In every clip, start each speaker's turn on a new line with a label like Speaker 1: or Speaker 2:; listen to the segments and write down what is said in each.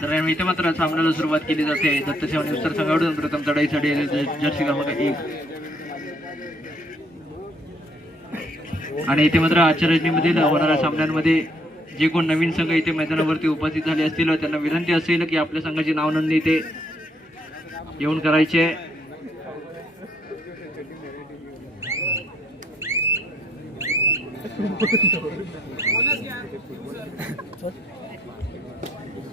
Speaker 1: तर इथे मात्र सामन्याला सुरुवात केली जाते. दत्तसेवा उत्तर संघाकडून प्रथम चढाईसाठी जर्सी क्रमांक एक. आणि इथे मात्र आजच्या होणाऱ्या सामन्यांमध्ये जे कोण नवीन संघ इथे मैदानावरती उपस्थित झाले असतील त्यांना विनंती असेल की आपल्या संघाची नाव नोंदणी इथे येऊन करायची आहे.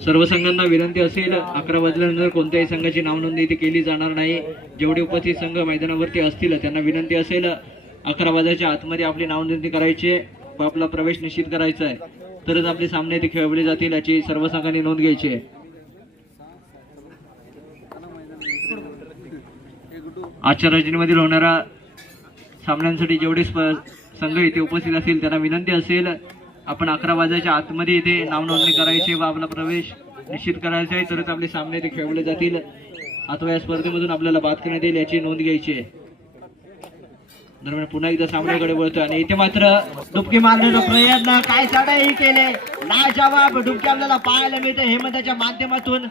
Speaker 1: सर्व संघांना विनंती असेल अकरा वाजल्यानंतर कोणत्याही संघाची नावनोंदणी इथे केली जाणार नाही. जेवढे उपस्थित संघ मैदानावरती असतील त्यांना विनंती असेल अकरा वाजायच्या आतमध्ये आपली नावनोंदणी करायची आहे व आपला प्रवेश निश्चित करायचा आहे. तरच आपले सामने इथे खेळवले जातील याची सर्व संघांनी नोंद घ्यायची आहे. आजच्या रचनेमधील होणाऱ्या सामन्यांसाठी जेवढे संघ इथे उपस्थित असतील त्यांना विनंती असेल आपण अकरा वाजायच्या आतमध्ये इथे नावनोंदणी करायची व आपला प्रवेश निश्चित करायचा आहे तरच आपले सामने इथे खेळवले जातील. अथवा या स्पर्धेमधून आपल्याला बाद करण्यात येईल याची नोंद घ्यायची आहे. दरम्यान पुन्हा एकदा सामन्याकडे वळतोय आणि इथे मात्र डुबकी मारण्याचा प्रयत्न काय चढाई केले. ना जवाब डुबकी आपल्याला पाहायला मिळते. हेमंताच्या माध्यमातून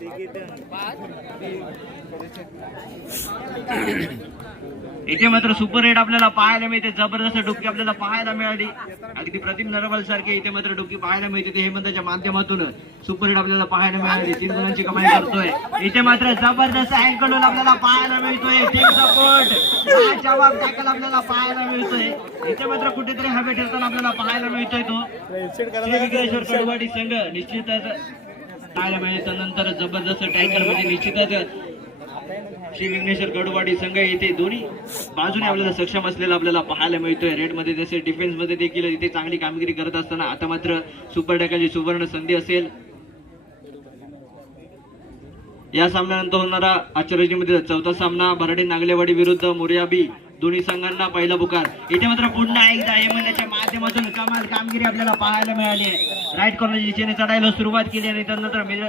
Speaker 1: इथे मात्र सुपर हिट आपल्याला पाहायला मिळते. जबरदस्त डुबकी आपल्याला पाहायला मिळाली. अगदी प्रतिम नरबल सारखे इथे मात्र डुबकी पाहायला मिळते. ते हेमंतच्या माध्यमातून सुपर हिट आपल्याला पाहायला मिळाली. तीन गुणांची कमाई करतोय. इथे मात्र जबरदस्त अँकल आपल्याला पाहायला मिळतोय. टीम सपोर्ट जवाब टॅकल आपल्याला पाहायला मिळतोय. इथे मात्र कुठेतरी हवे ठेवताना आपल्याला पाहायला मिळतोय तो. श्री विघ्नेश्वर कडवाडी संघ. निश्चितच पाहायला मिळतं नंतर जबरदस्त टँकरमध्ये निश्चितच श्री विघ्नेश्वर गडवाडी संघ येथे दोन्ही बाजूने आपल्याला सक्षम असलेला आपल्याला पाहायला मिळतोय. रेडमध्ये तसे डिफेन्समध्ये देखील इथे चांगली कामगिरी करत असताना आता मात्र सुपर टॅकाची सुवर्ण संधी असेल. या सामन्यानंतर होणारा आश्चर्यमध्ये चौथा सामना. भराडी नागलेवाडी विरुद्ध मोर्याबी दोन्ही संघांना पहिला पुकार. इथे मात्र पुन्हा एकदा यमनाच्या माध्यमातून कमाल कामगिरी आपल्याला पाहायला मिळाली आहे. राईट कॉर्नर दिशेने चढायला सुरुवात केली आणि त्यानंतर मिडल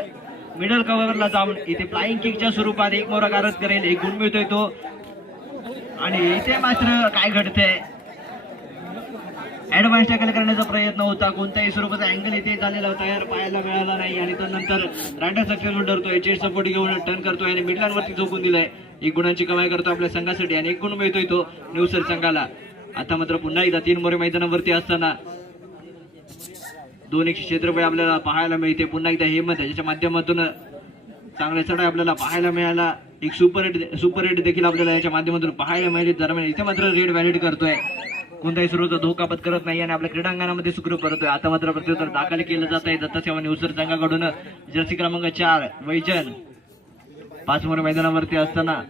Speaker 1: मिडल कव्हरला जाऊन इथे फ्लाइंग किकच्या स्वरूपात एक मोरा गारद करेल एक गुण मिळतोय तो. आणि इथे मात्र काय घडतंय? ऍडव्हान्स टॅकल करण्याचा प्रयत्न होता. कोणत्याही स्वरूपाचा अँगल इथे झालेला तयार पाहायला मिळाला नाही. आणि त्यानंतर रायडर सक्सेसफुल ठरतोय चेस्ट सपोर्ट घेऊन टर्न करतोय आणि मिडलांवरती झोपून दिलाय. एक गुणांची कमाई करतो आपल्या संघासाठी आणि एक गुण मिळतोय तो निवसर संघाला. आता मात्र पुन्हा एकदा तीन मोरे मैदानावरती असताना दोन एकशे क्षेत्रफळ आपल्याला पाहायला मिळते. पुन्हा एकदा हेमत याच्या माध्यमातून चांगल्या चढाई आपल्याला पाहायला मिळाला. एक सुपर हिट सुपर हिट देखील आपल्याला याच्या माध्यमातून पाहायला मिळाली. दरम्यान इथे मात्र रेड व्हॅलिड करतोय. कोणताही सुरुवात धोका करत नाही आणि आपल्या क्रीडांगणामध्ये सुखरूप करतोय आता मात्र प्रत्युत्तर दाखल केलं जात आहे दत्तसेवा निवसर संघाकडून. जर्सी क्रमांक चार वैजन. पाचमोर मैदानावरती असताना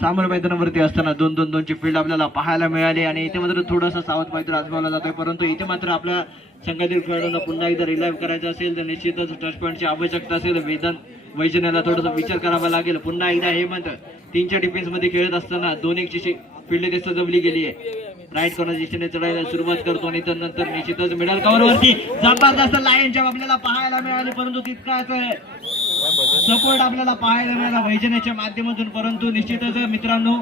Speaker 1: सामोर मैदानावरती असताना दोन दोन दोनची फील्ड आपल्याला पाहायला मिळाली आणि इथे मात्र थोडासा सावध मैत्र आजमावला जातोय. परंतु इथे मात्र आपल्या संघातील खेळाडूंना पुन्हा एकदा रिलाईव्ह करायचं असेल तर निश्चितच टच पॉईंटची आवश्यकता असेल. वेदन वैजनाला थोडासा विचार करावा लागेल. पुन्हा एकदा मात्र तीनच्या डिफेन्समध्ये खेळत असताना दोन एक फील्ड ते सजवली गेली आहे. राईट कॉर्नर दिशेने चढायला सुरुवात करतो आणि त्यानंतर निश्चितच मिडल कव्हर वरती. जबरदस्त लाईन जब आपल्याला पाहायला मिळाली परंतु तितकाच सपोर्ट आपल्याला पाहायला मिळाला वैजनाच्या माध्यमातून परंतु निश्चितच मित्रांनो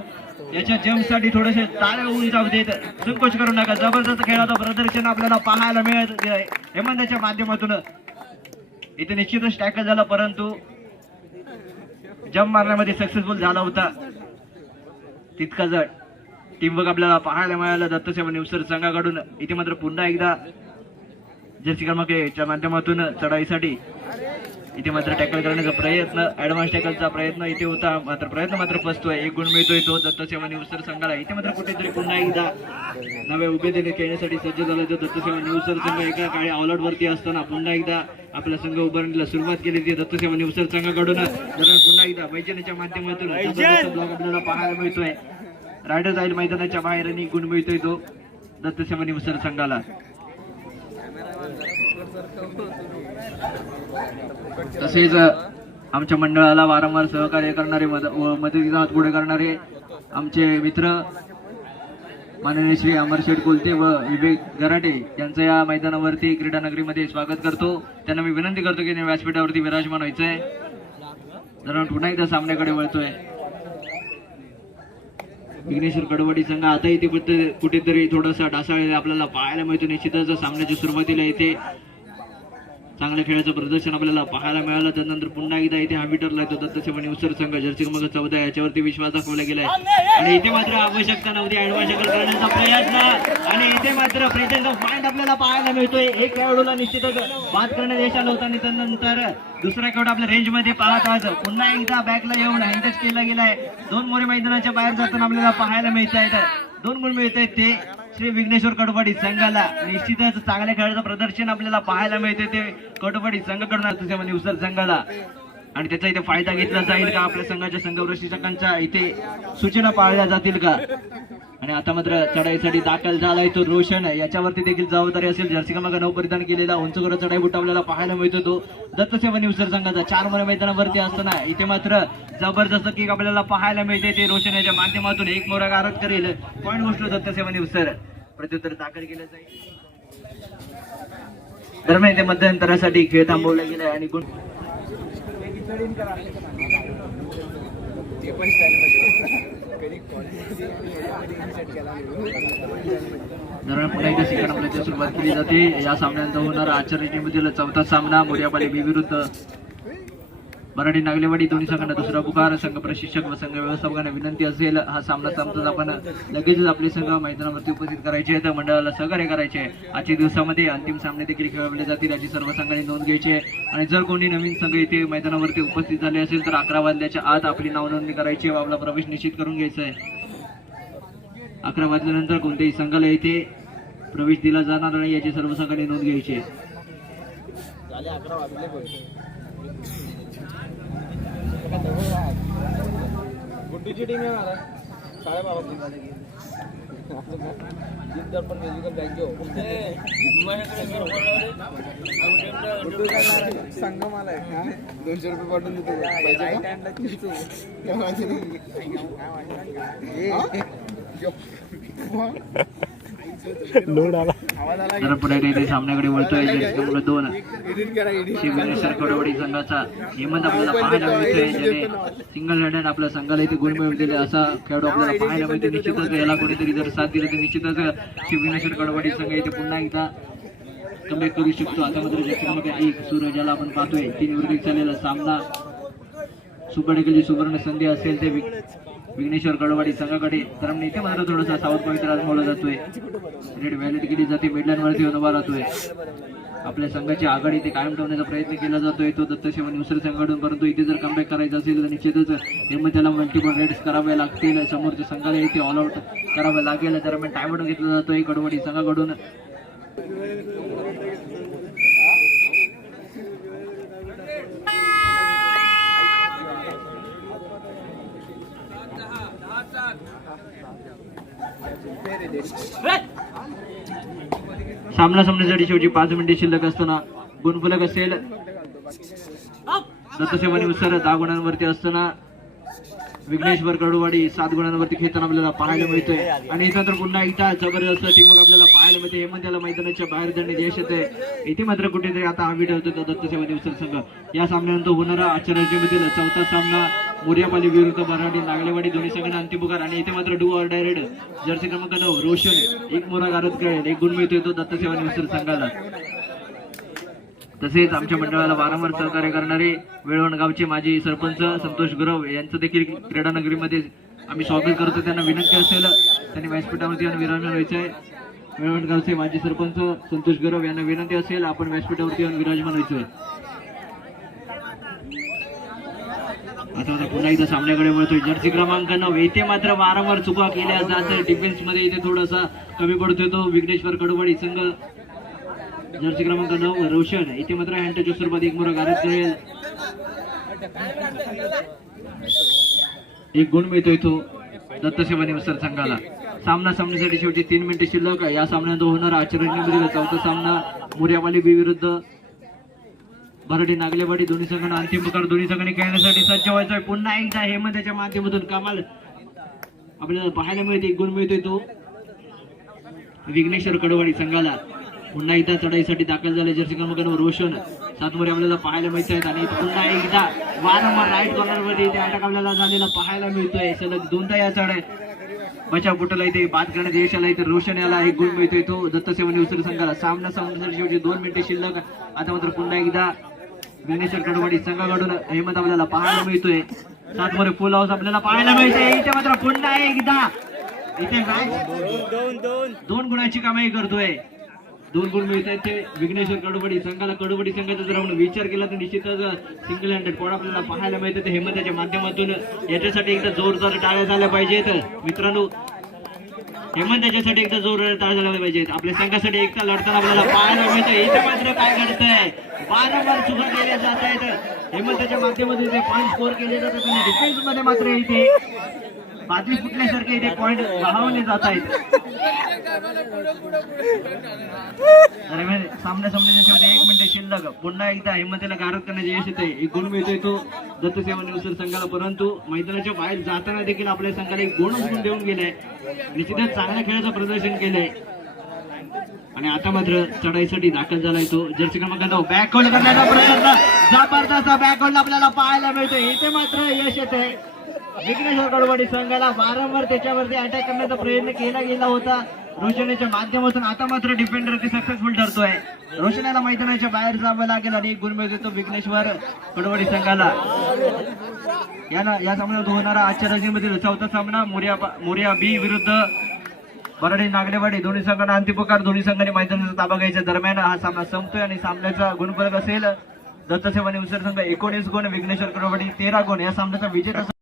Speaker 1: याच्या जम्पसाठी थोडेसे टाळे होऊन जाऊ देत. संकोच करू नका. जबरदस्त खेळाचं प्रदर्शन आपल्याला पाहायला मिळत आहे. हेमंताच्या माध्यमातून. इथे निश्चितच टॅकल झाला परंतु जम्प मारण्यामध्ये सक्सेसफुल झाला होता. तितका जड. टीमवर्क आपल्याला पाहायला मिळालं. दत्तसेवा निवसर संघाकडून. इथे मात्र पुन्हा एकदा जर्सी क्रमांक याच्या माध्यमातून चढाईसाठी इथे मात्र टॅकल करण्याचा प्रयत्न ऍडव्हान्स टॅकलचा प्रयत्न इथे होता. मात्र प्रयत्न मात्र फसतोय. एक गुण मिळतोय तो. दत्तसेवा निवसर संघाला. इथे मात्र कुठेतरी पुन्हा एकदा नव्या उभेदीने खेळण्यासाठी सज्ज झाला तो दत्तसेवा निवसर संघ एका काळी ऑलआउट वरती असताना पुन्हा एकदा आपला संघ उभारण्याला सुरुवात केली ती दत्तसेवा निवसर संघाकडून. पुन्हा एकदा वैजनाच्या माध्यमातून आपल्याला पाहायला मिळतोय. रायडर जाईल मैदानाच्या बाहेर आणि गुण मिळतोय तो दत्तसेवा निवसर संघाला. तसेच आमच्या मंडळाला वारंवार सहकार्य करणारे मद- व मदतीचा हात पुढे करणारे आमचे मित्र माननीय श्री अमरशेठ कोलते व विवेक गराटे यांचं या मैदानावरती क्रीडा नगरीमध्ये स्वागत करतो. त्यांना मी विनंती करतो की व्यासपीठावरती विराजमान व्हायचंय. जरा पुन्हा एकदा सामन्याकडे वळतोय. विघ्नेश्वर कडवडी संघ आता इथे कुठेतरी थोडंसं ढासाळ आपल्याला पाहायला मिळतो. निश्चितच सामन्याच्या सुरुवातीला इथे चांगल्या खेळाचं प्रदर्शन आपल्याला पाहायला मिळालं. त्यानंतर पुन्हा एकदा इथे हा विटरला येतो दत्तसेवनी उसर संघ जर्सी क्रमांक चौदा याच्यावरती विश्वास दाखवला गेलाय. आणि इथे मात्र आवश्यकता नव्हती. ऍडव्हान्स करण्याचा प्रयत्न. आणि इथे मात्र प्रेझेंट ऑफ माइंड आपल्याला पाहायला मिळतोय. एक खेळाडूला निश्चितच बाद करण्यात यश आलं होतं. आणि त्यानंतर दुसरा खेळाडू आपल्या रेंजमध्ये पाहत आज पुन्हा एकदा बॅकला येऊन हँडच केला गेलाय. दोन मोरे मैदानाच्या बाहेर जाताना आपल्याला पाहायला मिळत आहेत दोन गुण मिळत आहेत ते. श्री विघ्नेश्वर कडपाडी संघाला निश्चितच चांगल्या खेळाचं प्रदर्शन आपल्याला पाहायला मिळते ते कडपाडी संघाकडून तुझ्या उसर संघाला. आणि त्याचा इथे फायदा घेतला जाईल का? आपल्या संघाच्या संघ प्रशिक्षकांच्या इथे सूचना पाळल्या जातील का? आणि आता मात्र चढाईसाठी दाखल झालाय तो रोशन. याच्यावरती देखील जबाबदारी असेल. जर्सी क्रमांक नऊ परिधान केलेला उंच चढाई बुट आपल्याला पाहायला मिळतो तो. दत्तसेवनी उसर संघाचा चार मरे मैदानावरती असताना इथे मात्र जबरदस्त किक आपल्याला पाहायला मिळते. ते रोशन याच्या माध्यमातून एक मोरा गारद करेल. पॉईंट गोष्ट दत्तसेवनी उसर. प्रत्युत्तर दाखल केलं जाईल. दरम्यान ते मध्यंतरासाठी खेळ थांबवला गेलाय आणि गुण दरम्यान पुन्हा एकदा सेकंड आपल्याची सुरुवात केली जाते. या सामन्यांचा होणारा आचार्यमधील चौथा सामना मोर्यापाली बी विरुद्ध मराठी नागलेवाडी दोन्ही संघांना दुसरा पुकार. संघ प्रशिक्षक व संघ व्यवस्थापकांना विनंती असेल हा सामना संपताच. आपण लगेचच आपले संघ मैदानावरती उपस्थित करायचे आहेत. मंडळाला सहकार्य करायचे आहे. आजच्या दिवसामध्ये अंतिम सामने देखील खेळवले जातील. याची सर्व संघांनी नोंद घ्यायची आहे. आणि जर कोणी नवीन संघ इथे मैदानावरती उपस्थित झाले असेल तर अकरा वाजल्याच्या आत आपली नावनोंदणी करायची आहे व आपला प्रवेश निश्चित करून घ्यायचा आहे. अकरा वाजल्यानंतर कोणत्याही संघाला इथे प्रवेश दिला जाणार नाही. याची सर्व संघांनी नोंद घ्यायची आहे.
Speaker 2: गुड्डू जी टीम है हमारा साढ़े बारह जिस दर्पण म्यूजिकल बैंक जो संगम आलाय दोनशे रुपये पाठवून देतो लोड आला।
Speaker 1: तर पुढे इथे सामन्याकडे वळतोय. क्रमांक दोन. शिवनेश्वर कडवडी संघाचा. हेमंत आपल्याला पाहायला मिळतोय. ज्याने सिंगल हँडेड आपल्या संघाला इथे गुण मिळवून दिले. असा खेळाडू आपल्याला पाहायला मिळतो निश्चितच याला कोणीतरी जर साथ दिली तर निश्चितच शिवनेश्वर कडवडी संघ इथे पुन्हा एकदा कमबॅक करू शकतो. आता मात्र क्रमांक एक सूरज याला आपण पाहतोय. तीन विरोधी चाललेला सामना. जी सुवर्ण संधी असेल ते विघ्नेश्वर गडवाडी संघाकडे तर इथे मात्र थोडासा साऊथ पॉईंट राजमवला जातोय. रेड व्हॅलिड केली जाते मिडलँडवरती उभा राहतोय. आपल्या संघाची आघाडी इथे कायम ठेवण्याचा प्रयत्न केला जातोय. तो दत्तशिवन दुसऱ्या संघाकडून परंतु इथे जर कमबॅक करायचं असेल तर निश्चितच हेमंत त्याला मल्टिपल रेड्स करावे लागतील. समोरच्या संघाला इथे ऑल आउट करावे लागेल. दरम्यान टायमआउट घेतला जातोय. कडवडी संघाकडून. सामना संपण्यासाठी शेवटी पाच मिनिटे शिल्लक असताना गुणफलक असेल. दत्तसेवानी उत्सर दहा गुणांवरती असताना विघ्नेश्वर कडूवाडी सात गुणांवरती खेळताना आपल्याला पाहायला मिळतोय. आणि इथं तर पुन्हा एकदा जबरदस्त टीमवर्क आपल्याला पाहायला मिळते. हेमंत याला मैदानाच्या बाहेर जाणे यश येते इथे मात्र कुठेतरी आता हा व्हिडिओ होतो दत्तसेवानी उत्सर संघ. या सामन्यानंतर होणारा आचार्यमधील चौथा सामना मुर्यापाली विरुद्ध मराठी नागलेवाडी दोन्ही संघांना अंतिम पुकार. आणि इथे मात्र डू ऑर डायरेड जर्सी क्रमांक नऊ रोशन. एक मोरा गारद खेळेल एक गुण मिळतो येतो दत्तसेवा निवसर संघाला. तसेच आमच्या मंडळाला वारंवार सहकार्य करणारे वेळवण गावचे माजी सरपंच संतोष गुरव यांचं देखील क्रीडानगरीमध्ये आम्ही स्वागत करतो. त्यांना विनंती असेल त्यांनी व्यासपीठावरती येऊन विराजमान व्हायचं आहे. वेळवण गावचे माजी सरपंच संतोष गुरव यांना विनंती असेल आपण व्यासपीठावरती येऊन विराजमान व्हायचं आहे. आता आता पुन्हा एकदा सामन्याकडे वळतोय. जर्सी क्रमांक नऊ. इथे मात्र वारंवार चुका केल्या जात डिफेन्समध्ये इथे थोडासा कमी पडतोय तो विघ्नेश्वर कडवाडी संघ. जर्सी क्रमांक नऊ रोशन. इथे मात्र हँडच्या स्वरूपात एक मोरा गारद करेल. एक गुण मिळतोय तो दत्तसेवानी सर संघाला. सामना सामन्यासाठी शेवटी तीन मिनिटे शिल्लक या सामन्यात होणार आचरण चौथा सामना. मुर्यावाली बी विरुद्ध मराठी नागलेवाडी दोन्ही संघांना अंतिम प्रकार दोन्ही संघांनी खेळण्यासाठी सज्ज व्हायचंय. पुन्हा एकदा हेमंतच्या माध्यमातून कमाल आपल्याला पाहायला मिळते एक गुण मिळतोय तो. विघ्नेश्वर कडवाडी संघाला पुन्हा एकदा चढाईसाठी दाखल झाले जर्सी क्रमांक रोशन. सातमोरे आपल्याला पाहायला मिळत आहेत आणि पुन्हा एकदा वारंवार राईट कॉर्नर इथे अटक आपल्याला झालेला पाहायला मिळतोय. सलग दोनदा या चढाई. बचाव पुटला इथे बाद करण्यात यश आला इथे रोशन याला एक गुण मिळतोय तो. दत्त सेवन संघाला सामना सामना शेवटी दोन मिनिटे शिल्लक. आता मात्र पुन्हा एकदा विघ्नेश्वर कडवाडी संघाकडून हेमत आपल्याला पाहायला मिळतोय. सात मध्ये फुल हाऊस आपल्याला पाहायला मिळते इथे मात्र पुन्हा एकदा. इथे काय?
Speaker 2: दोन दोन
Speaker 1: दोन गुणाची कमाई करतोय. दोन गुण मिळत आहेत ते विघ्नेश्वर कडुबडी संघाला. कडुबडी संघाचा जर आपण विचार केला तर निश्चितच सिंगल हँडेड कोण आपल्याला पाहायला मिळते ते हेमंताच्या माध्यमातून याच्यासाठी एकदा जोरदार टाळ्या झाल्या पाहिजेत. मित्रांनो हेमंत त्याच्यासाठी एकदा जोर ताळ झाला पाहिजेत आपल्या संघासाठी एकदा लढताना आपल्याला पाहायला मिळतं. इथे मात्र काय घडतंय? वारंवार चुका केल्या जात आहेत. हेमंताच्या माध्यमातून इथे पॉईंट स्कोर केले जातात आणि डिफेन्समध्ये मात्र इथे बाजू फुटल्यासारखे इथे पॉईंट गहावले जात आहेत दरम्यान सामन्या सामन्याच्या शेवटी एक मिनिट शिल्लक. पुन्हा एकदा हिंमतीला गारद करण्याचे यश येते एक गुण मिळतोय तो दत्तसेवा निवसर संघाला. परंतु मैदानाच्या बाहेर जाताना देखील आपल्या संघाला एक गुण गुण देऊन गेलाय. निश्चितच चांगल्या खेळाचं प्रदर्शन केलंय. आणि आता मात्र चढाईसाठी दाखल झालाय तो. जर्सी क्रमांक जाऊ बॅक करण्याचा प्रयत्न. जबरदस्त बॅकहोल्ड आपल्याला पाहायला मिळतोय. इथे मात्र यश येते विघ्नेश्वर कडवाडी संघाला वारंवार त्याच्यावरती अटॅक करण्याचा प्रयत्न केला गेला होता. रोशनेच्या माध्यमातून आता मात्र डिफेंडर ते सक्सेसफुल ठरतोय. रोशनाला मैदानाच्या बाहेर जावं लागेल आणि एक गुण मिळतो विघ्नेश्वर कडवाडी संघाला. याला या सामन्यात होणारा आजच्या रजनीमधील चौथा सामना मोर्या मोर्या बी विरुद्ध बराडी नागलेवाडी दोन्ही संघांना अंतिमकार दोन्ही संघांनी मैदानाचा ताबा घ्यायच्या दरम्यान हा सामना संपतोय आणि सामन्याचा गुणफलक असेल. दत्तसेवानी निवसर संघ एकोणीस गुण विघ्नेश्वर कडवाडी तेरा गुण. या सामन्याचा विजेता